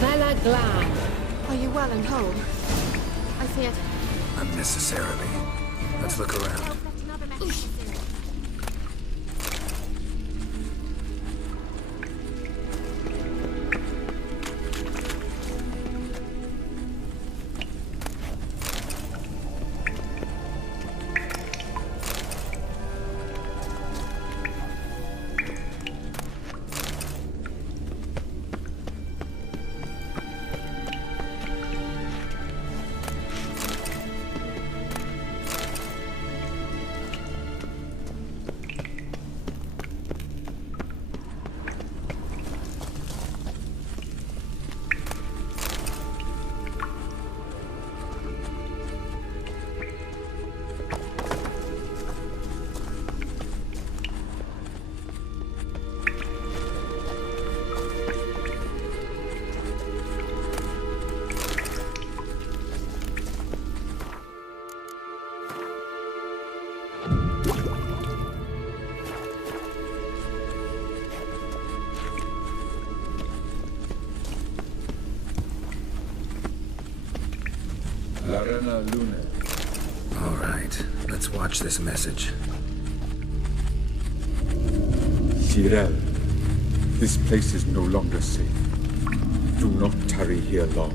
Vela Glad. Are you well and whole? I feared. Unnecessarily. Let's look around. Larena Luna. All right, let's watch this message. Tyrell, this place is no longer safe. Do not tarry here long.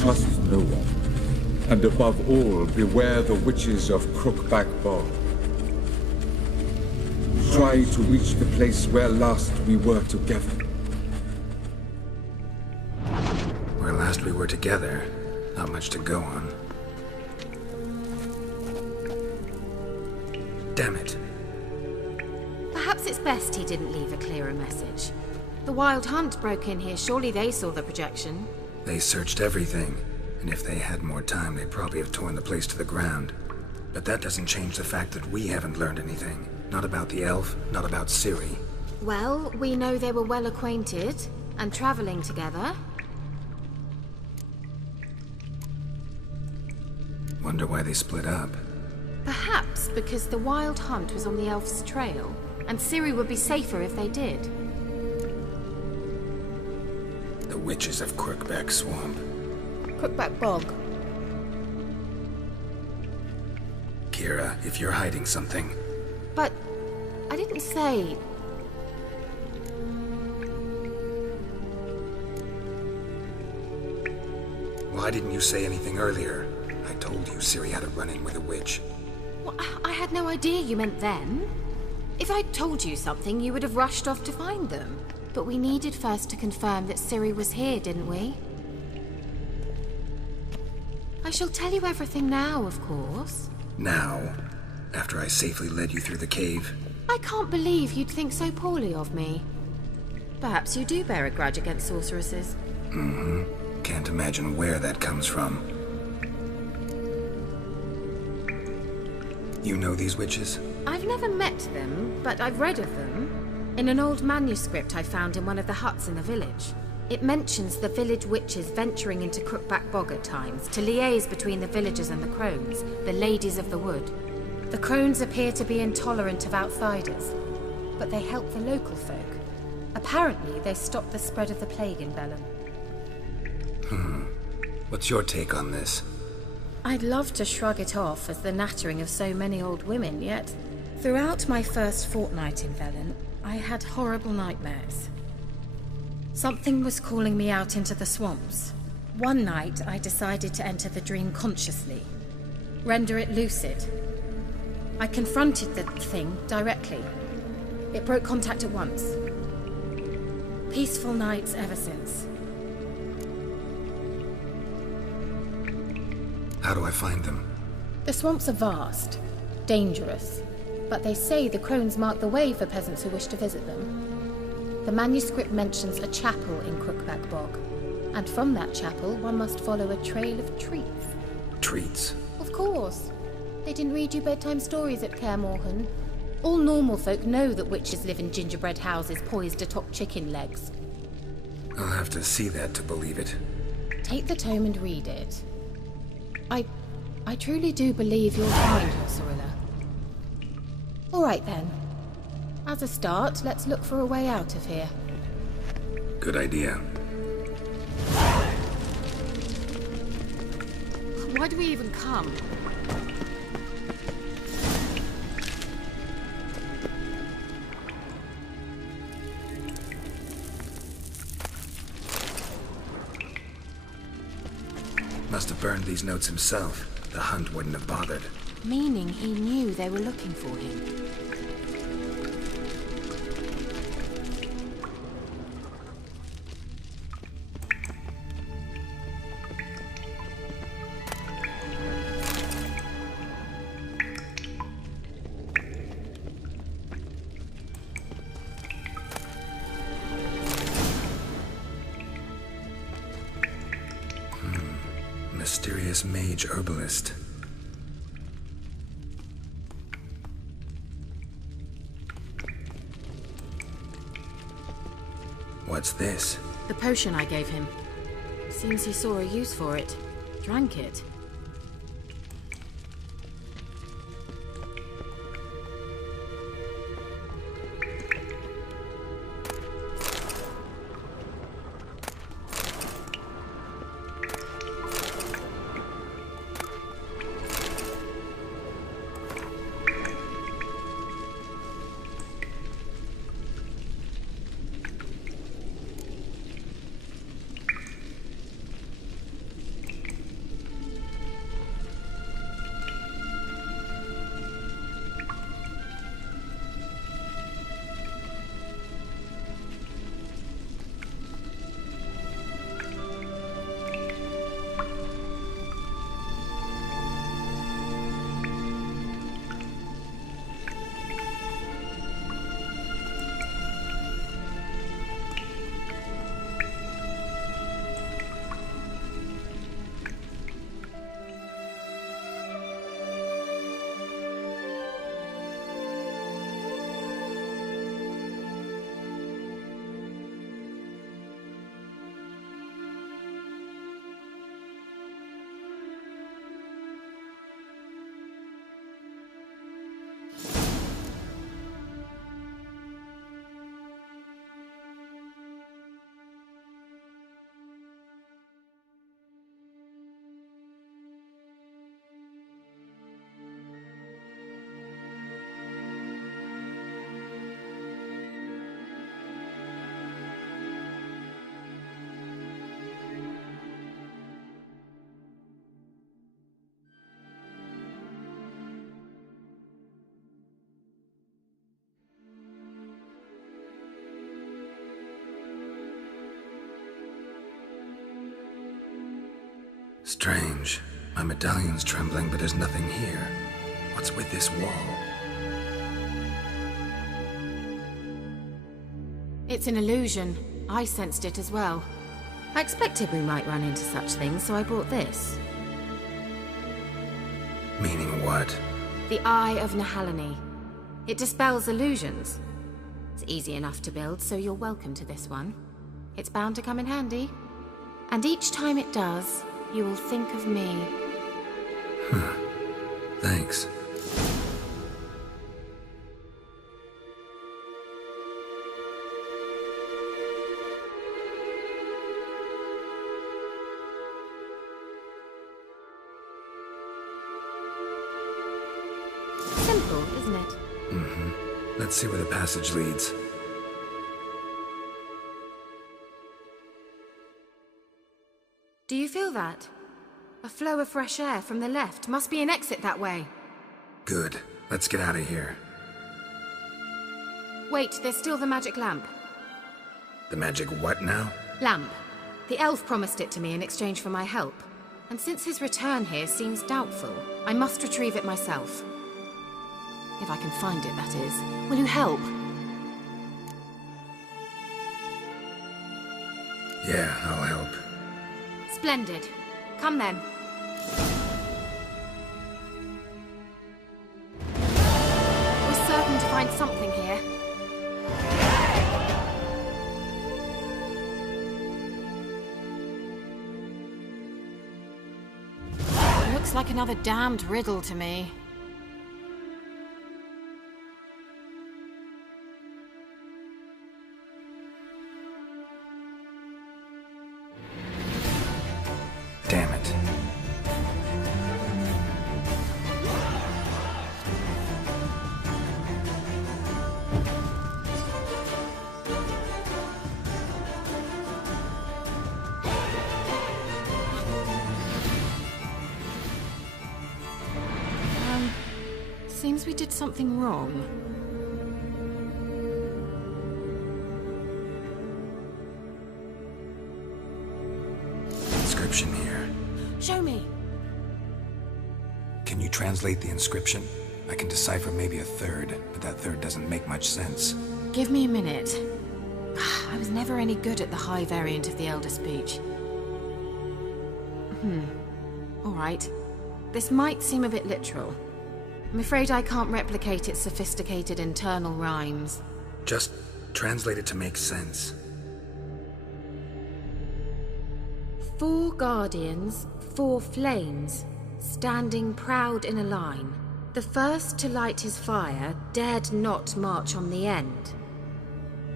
Trust no one. And above all, beware the witches of Crookback Bog. Try to reach the place where last we were together. Where last we were together, not much to go on. Damn it. Perhaps it's best he didn't leave a clearer message. The Wild Hunt broke in here. Surely they saw the projection. They searched everything, and if they had more time, they'd probably have torn the place to the ground. But that doesn't change the fact that we haven't learned anything. Not about the elf, not about Ciri. Well, we know they were well acquainted and traveling together. Wonder why they split up. Perhaps because the Wild Hunt was on the elf's trail, and Ciri would be safer if they did. The witches of Crookback Swamp. Crookback Bog. Kira, if you're hiding something... But I didn't say... Why didn't you say anything earlier? I told you Ciri had a run-in with a witch. Well, I had no idea you meant then. If I'd told you something, you would have rushed off to find them. But we needed first to confirm that Ciri was here, didn't we? I shall tell you everything now, of course. Now? After I safely led you through the cave? I can't believe you'd think so poorly of me. Perhaps you do bear a grudge against sorceresses. Mm-hmm. Can't imagine where that comes from. You know these witches? I've never met them, but I've read of them. In an old manuscript I found in one of the huts in the village. It mentions the village witches venturing into Crookback Bog at times to liaise between the villagers and the crones, the ladies of the wood. The crones appear to be intolerant of outsiders, but they help the local folk. Apparently, they stopped the spread of the plague in Velen. What's your take on this? I'd love to shrug it off as the nattering of so many old women, yet throughout my first fortnight in Velen, I had horrible nightmares. Something was calling me out into the swamps. One night, I decided to enter the dream consciously, render it lucid. I confronted the thing directly. It broke contact at once. Peaceful nights ever since. How do I find them? The swamps are vast, dangerous, but they say the crones mark the way for peasants who wish to visit them. The manuscript mentions a chapel in Crookback Bog, and from that chapel one must follow a trail of treats. Treats? Of course. They didn't read you bedtime stories at Kaer Morhen. All normal folk know that witches live in gingerbread houses poised atop chicken legs. I'll have to see that to believe it. Take the tome and read it. I truly do believe you'll find her, Cirilla. All right then. As a start, let's look for a way out of here. Good idea. Why do we even come? Must have burned these notes himself. The Hunt wouldn't have bothered. Meaning he knew they were looking for him. Mysterious mage herbalist. What's this? The potion I gave him. Seems he saw a use for it. Drank it. Strange. My medallion's trembling, but there's nothing here. What's with this wall? It's an illusion. I sensed it as well. I expected we might run into such things, so I brought this. Meaning what? The Eye of Nehaleni. It dispels illusions. It's easy enough to build, so you're welcome to this one. It's bound to come in handy. And each time it does, you will think of me. Thanks. Simple, isn't it? Let's see where the passage leads. Do you feel that? A flow of fresh air from the left. Must be an exit that way. Good. Let's get out of here. Wait, there's still the magic lamp. The magic what now? Lamp. The elf promised it to me in exchange for my help. And since his return here seems doubtful, I must retrieve it myself. If I can find it, that is. Will you help? Yeah, I'll help. Splendid. Come then. We're certain to find something here. Looks like another damned riddle to me. Damn it. Seems we did something wrong. Inscription here. Show me. Can you translate the inscription? I can decipher maybe a third, but that third doesn't make much sense. Give me a minute. I was never any good at the high variant of the Elder Speech. All right. This might seem a bit literal. I'm afraid I can't replicate its sophisticated internal rhymes. Just translate it to make sense. 4 guardians, 4 flames, standing proud in a line. The first to light his fire dared not march on the end.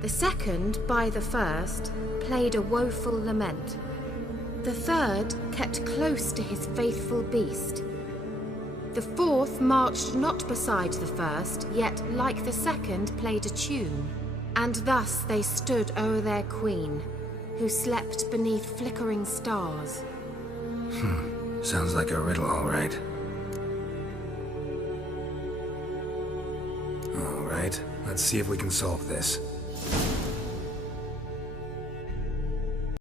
The second, by the first, played a woeful lament. The third kept close to his faithful beast. The fourth marched not beside the first, yet, like the second, played a tune. And thus they stood o'er their queen, who slept beneath flickering stars. Sounds like a riddle, all right. All right, let's see if we can solve this.